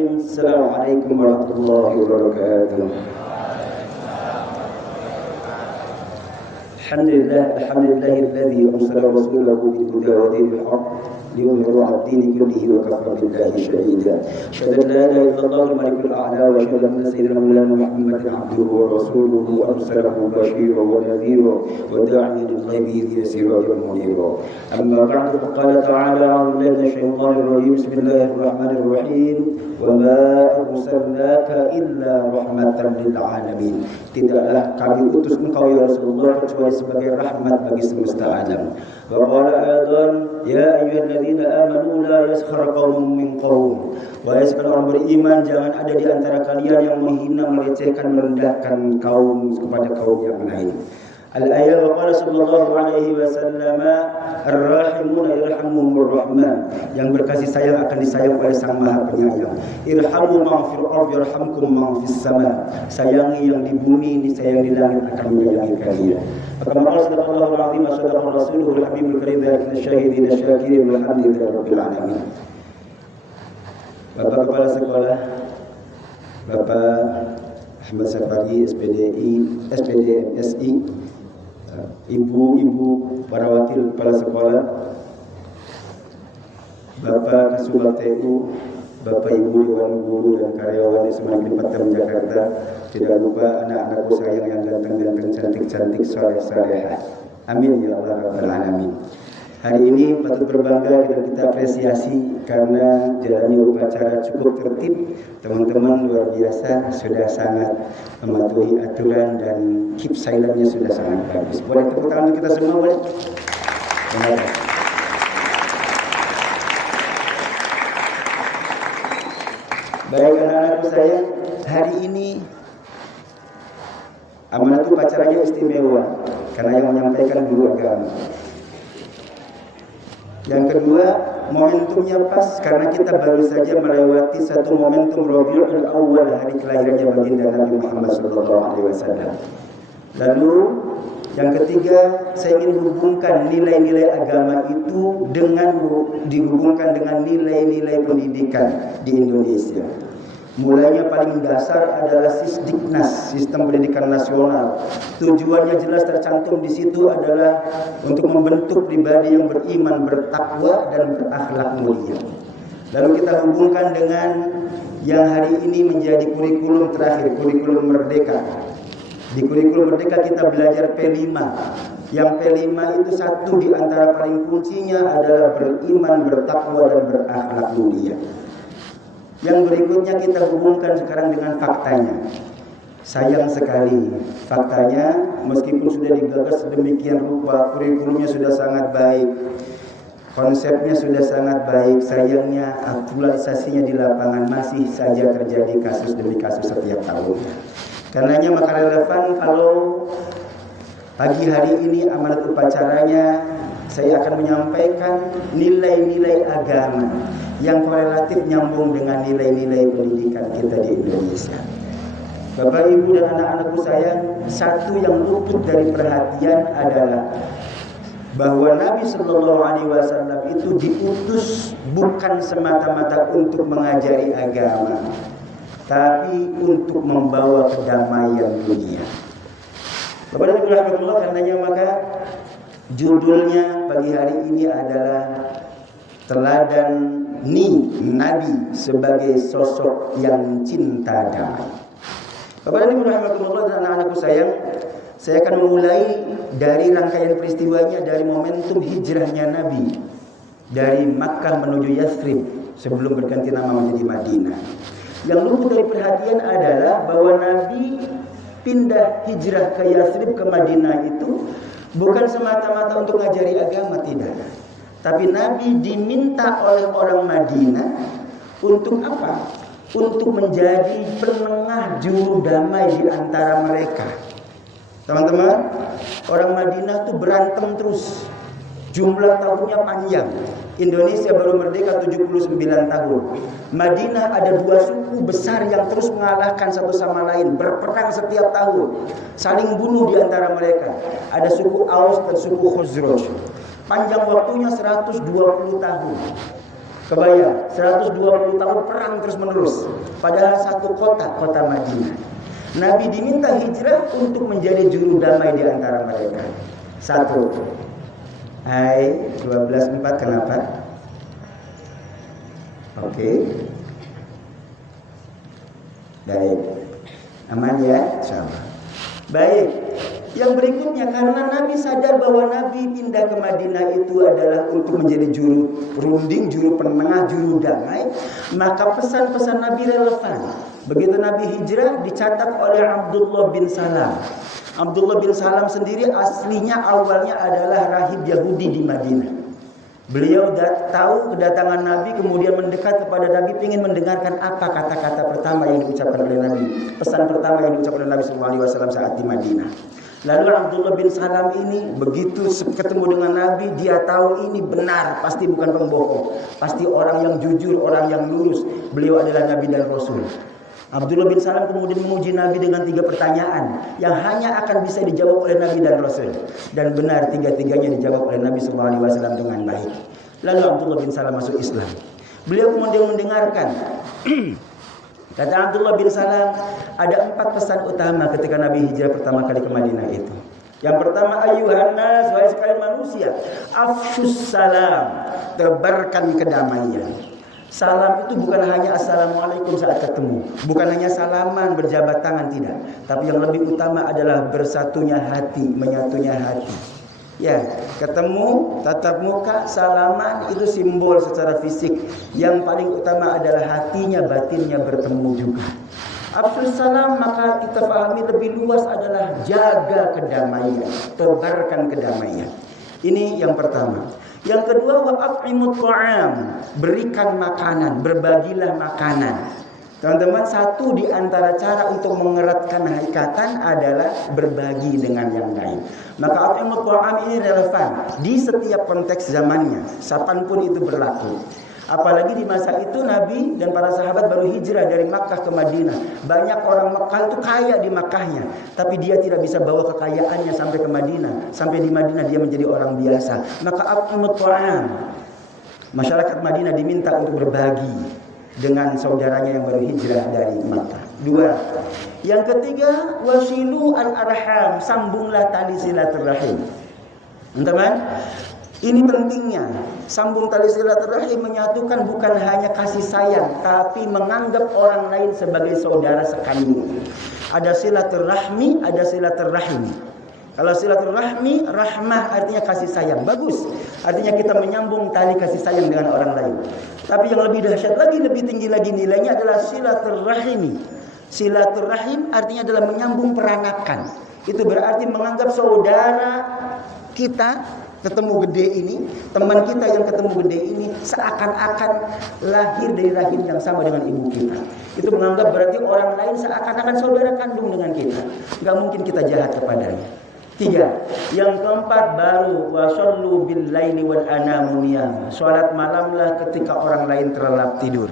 Bismillahirrahmanirrahim. Assalamualaikum warahmatullahi wabarakatuh. Alhamdulillahilladzi arsala rasulahu bil huda wa dinil haqq liyudhhirahu 'ala ad-dini kullihi wa kafa billahi shahida. Asyhadu an la ilaha illallah al-malikul a'la wa asyhadu anna sayyidina maulana Muhammadan 'abduhu wa rasuluhu arsalahu bashiran wa nadhiran wa da'iyan ila bihi sirajan munira. Amma ba'du, faqala ta'ala a'udzu billahi minasy syaithanir rajim. Bismillahirrahmanirrahim. Wa ma arsalnaka illa rahmatan lil alamin. Tidaklah kami utus engkau ya Rasulullah kecuali sebagai rahmat bagi semesta alam. Wa qala aidan ya ayyuhalladzina amanu la yaskhar qaumun min qaum. Wahai sekalian orang beriman, jangan ada di antara kalian yang menghina, melecehkan, merendahkan kaum kepada kaum yang lain. Al-ayat wa qala sallallahu alaihi wasallam ar-rahimuna yarhamuhumur rahman. Yang berkasih sayang akan disayang oleh Sang Maha Penyayang. Irhamu man fil ardi yarhamkum man fis sama. Sayangi yang di bumi, disayang di langit akan menyayangi kalian. Kama qala sallallahu alaihi wa sallam rasuluhu al-habibul karim dzakir syahidin syakirin walhamdulillahi rabbil alamin. Bapak Kepala Sekolah, Bapak Ahmad Safari SPDMSI, Ibu-ibu para wakil kepala sekolah, Bapak Kasubag TU, Bapak Ibu Dewan Guru dan karyawan di Semangat Limpatan Jakarta, tidak lupa anak-anakku sayang yang ganteng-ganteng, cantik-cantik, soleh-solehah. Amin ya Allah rabbal alamin. Hari ini patut berbangga dan kita apresiasi karena jalannya upacara cukup tertib. Teman-teman luar biasa, sudah sangat mematuhi aturan dan keep silent-nya sudah sangat bagus. Boleh tepuk tangan untuk kita semua, boleh? Benar. Baik anak-anakku sayang, hari ini amanat upacaranya istimewa karena yang menyampaikan guru agama. Yang kedua, momentumnya pas karena kita baru saja melewati satu momentum Rabiul Awwal, hari kelahirannya baginda Nabi Muhammad SAW. Lalu yang ketiga, saya ingin hubungkan nilai-nilai agama itu dihubungkan dengan nilai-nilai pendidikan di Indonesia. Mulainya paling dasar adalah Sisdiknas, Sistem Pendidikan Nasional. Tujuannya jelas tercantum di situ adalah untuk membentuk pribadi yang beriman, bertakwa dan berakhlak mulia. Lalu kita hubungkan dengan yang hari ini menjadi kurikulum terakhir, kurikulum Merdeka. Di kurikulum Merdeka kita belajar P5. Yang P5 itu satu di antara paling kuncinya adalah beriman, bertakwa dan berakhlak mulia. Yang berikutnya kita hubungkan sekarang dengan faktanya. Sayang sekali, faktanya meskipun sudah digagas sedemikian rupa, kurikulumnya sudah sangat baik, konsepnya sudah sangat baik, sayangnya aktualisasinya di lapangan masih saja terjadi kasus demi kasus setiap tahun. Karenanya maka relevan kalau pagi hari ini amanat upacaranya saya akan menyampaikan nilai-nilai agama yang korelatif nyambung dengan nilai-nilai pendidikan kita di Indonesia. Bapak, Ibu, dan anak-anakku sayang, satu yang luput dari perhatian adalah bahwa Nabi Shallallahu Alaihi Wasallam itu diutus bukan semata-mata untuk mengajari agama, tapi untuk membawa kedamaian dunia. Bapak dan Ibu rahmatullah, karenanya maka judulnya pagi hari ini adalah Teladan Nabi sebagai sosok yang cinta damai. Bapak dan Ibu rahmatullah dan anak-anakku sayang, saya akan memulai dari rangkaian peristiwanya dari momentum hijrahnya Nabi dari Makkah menuju Yathrib sebelum berganti nama menjadi Madinah. Yang luput dari perhatian adalah bahwa Nabi pindah hijrah ke Yathrib ke Madinah itu bukan semata-mata untuk mengajari agama, tidak. Tapi Nabi diminta oleh orang Madinah untuk apa? Untuk menjadi penengah juru damai di antara mereka. Teman-teman, orang Madinah itu berantem terus. Jumlah tahunnya panjang. Indonesia baru merdeka 79 tahun. Madinah ada dua suku besar yang terus mengalahkan satu sama lain, berperang setiap tahun, saling bunuh di antara mereka. Ada suku Aus dan suku Khazraj. Panjang waktunya 120 tahun. Kebayang, 120 tahun perang terus menerus. Padahal satu kota Madinah. Nabi diminta hijrah untuk menjadi juru damai di antara mereka. Satu. Hai, 12:4 kenapa? Oke. Baik. Aman ya? Insyaallah. Baik. Yang berikutnya, karena Nabi sadar bahwa Nabi pindah ke Madinah itu adalah untuk menjadi juru runding, juru penengah, juru damai, maka pesan-pesan Nabi relevan. Begitu Nabi hijrah dicatat oleh Abdullah bin Salam. Abdullah bin Salam sendiri aslinya awalnya adalah rahib Yahudi di Madinah. Beliau tahu kedatangan Nabi, kemudian mendekat kepada Nabi, ingin mendengarkan apa kata-kata pertama yang diucapkan oleh Nabi, pesan pertama yang diucapkan oleh Nabi SAW saat di Madinah. Lalu Abdullah bin Salam ini begitu ketemu dengan Nabi, dia tahu ini benar, pasti bukan pembohong, pasti orang yang jujur, orang yang lurus. Beliau adalah Nabi dan Rasul. Abdullah bin Salam kemudian menguji Nabi dengan 3 pertanyaan yang hanya akan bisa dijawab oleh Nabi dan Rasul. Dan benar 3-tiganya dijawab oleh Nabi SAW dengan baik. Lalu Abdullah bin Salam masuk Islam. Beliau kemudian mendengarkan. Kata Abdullah bin Salam, ada 4 pesan utama ketika Nabi hijrah pertama kali ke Madinah itu. Yang pertama, ayyuhan nas, wahai sekalian manusia, afshus salam, tebarkan kedamaian. Salam itu bukan hanya assalamualaikum saat ketemu, bukan hanya salaman berjabat tangan, tidak. Tapi yang lebih utama adalah bersatunya hati, menyatunya hati. Ya, ketemu, tatap muka, salaman itu simbol secara fisik. Yang paling utama adalah hatinya, batinnya bertemu juga. Afshus salam, maka kita pahami lebih luas adalah jaga kedamaian, tebarkan kedamaian. Ini yang pertama. Yang kedua, wa at'imut ta'am, berikan makanan, berbagilah makanan. Teman-teman, satu di antara cara untuk mengeratkan ikatan adalah berbagi dengan yang lain. Maka at'imut ta'am ini relevan di setiap konteks zamannya, kapanpun itu berlaku. Apalagi di masa itu Nabi dan para sahabat baru hijrah dari Makkah ke Madinah. Banyak orang Makkah itu kaya di Makkahnya, tapi dia tidak bisa bawa kekayaannya sampai ke Madinah. Sampai di Madinah dia menjadi orang biasa. Maka at'imut ta'am, masyarakat Madinah diminta untuk berbagi dengan saudaranya yang baru hijrah dari Makkah. 2. Yang ketiga, wasilu al-arham, sambunglah tali silaturahim. Teman-teman, ini pentingnya. Sambung tali silaturahim menyatukan bukan hanya kasih sayang, tapi menganggap orang lain sebagai saudara sekandung. Ada silaturahmi, ada silaturahim. Kalau silaturahmi, rahmah artinya kasih sayang. Bagus. Artinya kita menyambung tali kasih sayang dengan orang lain. Tapi yang lebih dahsyat lagi, lebih tinggi lagi nilainya adalah silaturahimi. Silaturahim artinya adalah menyambung peranakan. Itu berarti menganggap saudara kita ketemu gede ini, teman kita yang ketemu gede ini seakan-akan lahir dari rahim yang sama dengan ibu kita. Itu menganggap berarti orang lain seakan-akan saudara kandung dengan kita. Gak mungkin kita jahat kepadanya. 3. Yang keempat, baru wasallu bil laili wal anamu niyam. Salat malamlah ketika orang lain terlelap tidur.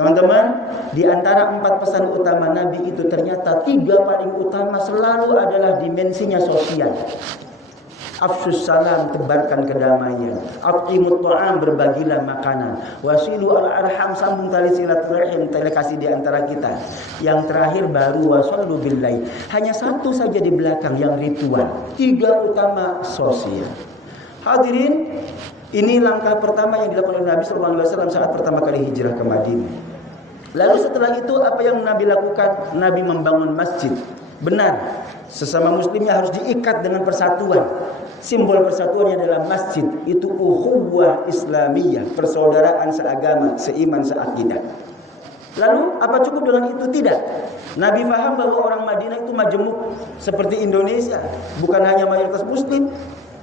Teman-teman, di antara 4 pesan utama Nabi itu ternyata 3 paling utama selalu adalah dimensinya sosial. Afshus salam, tebarkan kedamaian. At'imut ta'am, berbagilah makanan. Wasilu al-arham, sambung tali silaturahim, tali kasih di antara kita. Yang terakhir baru wasallu billahi. Hanya 1 saja di belakang yang ritual. 3 utama sosial. Hadirin, ini langkah pertama yang dilakukan oleh Nabi SAW saat pertama kali hijrah ke Madinah. Lalu setelah itu apa yang Nabi lakukan? Nabi membangun masjid. Benar, sesama muslimnya harus diikat dengan persatuan. Simbol persatuannya adalah masjid. Itu ukhuwah Islamiyah, persaudaraan seagama, seiman, seakidah. Lalu apa cukup dengan itu? Tidak. Nabi paham bahwa orang Madinah itu majemuk seperti Indonesia. Bukan hanya mayoritas muslim,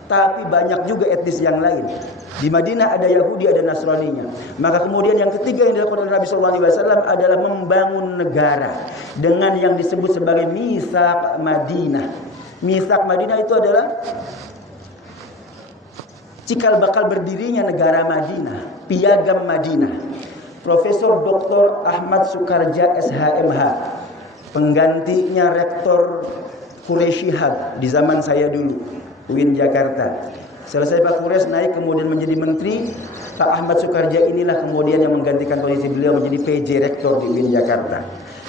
tapi banyak juga etnis yang lain. Di Madinah ada Yahudi, ada Nasraninya. Maka kemudian yang ketiga yang dilakukan oleh Nabi SAW adalah membangun negara dengan yang disebut sebagai Mitsaq Madinah. Mitsaq Madinah itu adalah cikal bakal berdirinya negara Madinah, piagam Madinah. Profesor Dr. Ahmad Sukarja SHMH, penggantinya Rektor Quraisy Shihab di zaman saya dulu, UIN Jakarta. Selesai Pak Quraisy naik kemudian menjadi menteri, Pak Ahmad Sukarja inilah kemudian yang menggantikan posisi beliau menjadi PJ Rektor di UIN Jakarta.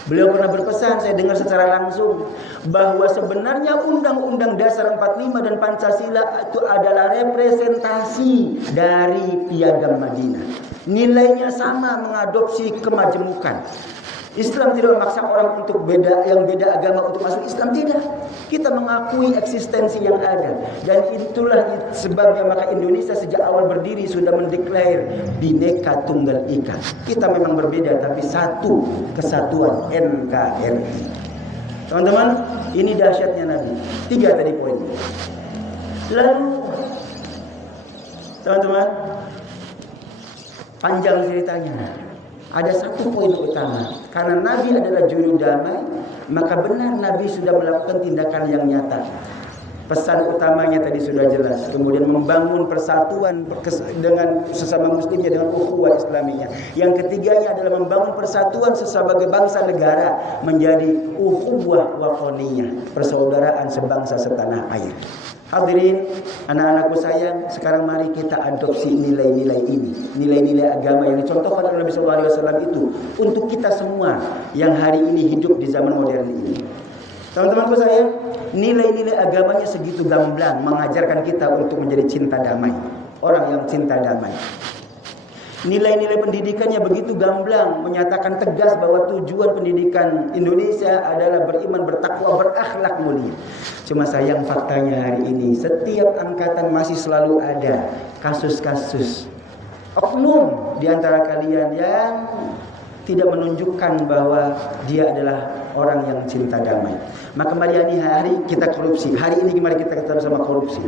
Beliau pernah berpesan, saya dengar secara langsung, bahwa sebenarnya Undang-Undang Dasar 45 dan Pancasila itu adalah representasi dari Piagam Madinah. Nilainya sama, mengadopsi kemajemukan. Islam tidak memaksa orang untuk beda agama untuk masuk Islam, tidak. Kita mengakui eksistensi yang ada, dan itulah sebabnya maka Indonesia sejak awal berdiri sudah mendeklarasi Bhinneka Tunggal Ika. Kita memang berbeda tapi satu kesatuan NKRI. Teman-teman, ini dahsyatnya Nabi. 3 tadi poinnya. Lalu teman-teman, panjang ceritanya. Ada satu poin utama. Karena Nabi adalah juru damai, maka benar Nabi sudah melakukan tindakan yang nyata. Pesan utamanya tadi sudah jelas. Kemudian membangun persatuan dengan sesama muslimnya, dengan ukhuwah Islamiyah. Yang ketiganya adalah membangun persatuan sebagai bangsa negara menjadi ukhuwah waqoniyah, persaudaraan sebangsa setanah air. Hadirin, anak-anakku sayang, sekarang mari kita adopsi nilai-nilai ini, nilai-nilai agama yang dicontohkan oleh Nabi SAW itu untuk kita semua yang hari ini hidup di zaman modern ini. Teman-temanku sayang, nilai-nilai agamanya segitu gamblang mengajarkan kita untuk menjadi cinta damai, orang yang cinta damai. Nilai-nilai pendidikannya begitu gamblang, menyatakan tegas bahwa tujuan pendidikan Indonesia adalah beriman, bertakwa, berakhlak mulia. Cuma sayang faktanya hari ini, setiap angkatan masih selalu ada kasus-kasus oknum di antara kalian yang tidak menunjukkan bahwa dia adalah orang yang cinta damai. Maka mari hari kita korupsi. Hari ini mari kita bersama korupsi.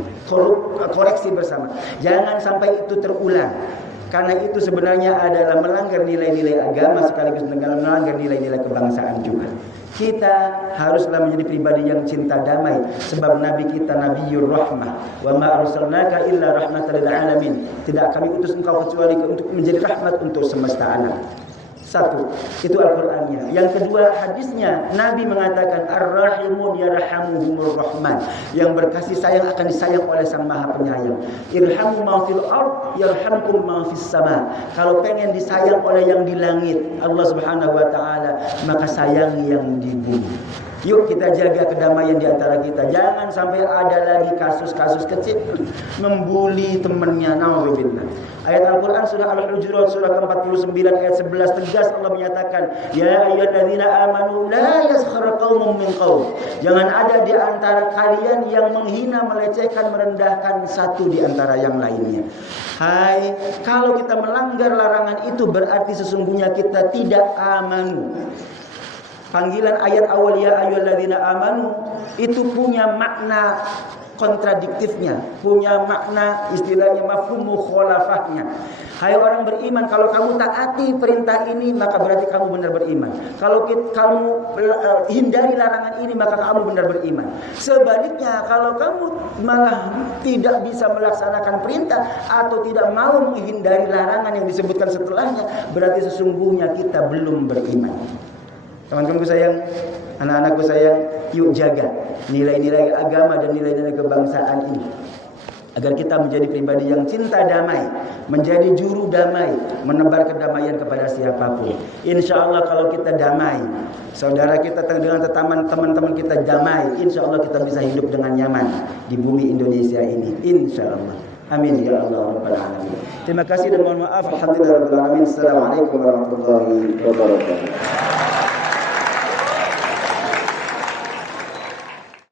Koreksi bersama. Jangan sampai itu terulang. Karena itu sebenarnya adalah melanggar nilai-nilai agama sekaligus melanggar nilai-nilai kebangsaan juga. Kita haruslah menjadi pribadi yang cinta damai, sebab Nabi kita Nabiyur Rahmah. Wa ma arsalnaka illa rahmatan lil alamin. Tidak kami utus engkau kecuali untuk menjadi rahmat untuk semesta alam. Satu, itu Al-Qur'annya. Yang kedua, hadisnya. Nabi mengatakan Ar-Rahimun yarhamuhumur Rahman. Yang berkasih sayang akan disayang oleh Sang Maha Penyayang. Irhamu ma fil ard yarhamkum ma fis sama. Kalau pengen disayang oleh yang di langit, Allah Subhanahu wa taala, maka sayangi yang di bumi. Yuk kita jaga kedamaian di antara kita. Jangan sampai ada lagi kasus-kasus kecil membuli temannya. Nauzubillah. Ayat Al-Qur'an surah Al-Hujurat surah ke-49 ayat 11 tegas Allah menyatakan, ya ayyuhalladzina amanu la yaskhar qaumun min qaum. Jangan ada di antara kalian yang menghina, melecehkan, merendahkan satu di antara yang lainnya. Hai, kalau kita melanggar larangan itu berarti sesungguhnya kita tidak amanu. Panggilan ayat awal ya ayyuhalladzina amanu itu punya makna kontradiktifnya, punya makna istilahnya mafhum mukhalafahnya. Hai orang beriman, kalau kamu taati perintah ini maka berarti kamu benar beriman. Kalau kamu hindari larangan ini maka kamu benar beriman. Sebaliknya kalau kamu malah tidak bisa melaksanakan perintah atau tidak mau menghindari larangan yang disebutkan setelahnya, berarti sesungguhnya kita belum beriman. Teman-temanku sayang, anak-anakku sayang, yuk jaga nilai-nilai agama dan nilai-nilai kebangsaan ini. Agar kita menjadi pribadi yang cinta damai, menjadi juru damai, menebar kedamaian kepada siapapun. Insya Allah kalau kita damai, saudara kita dengan teman-teman kita damai, insya Allah kita bisa hidup dengan nyaman di bumi Indonesia ini. Insya Allah. Amin ya Allah Rabbal Alamin. Terima kasih dan mohon maaf. Alhamdulillah Rabbil Alamin. Assalamualaikum warahmatullahi wabarakatuh.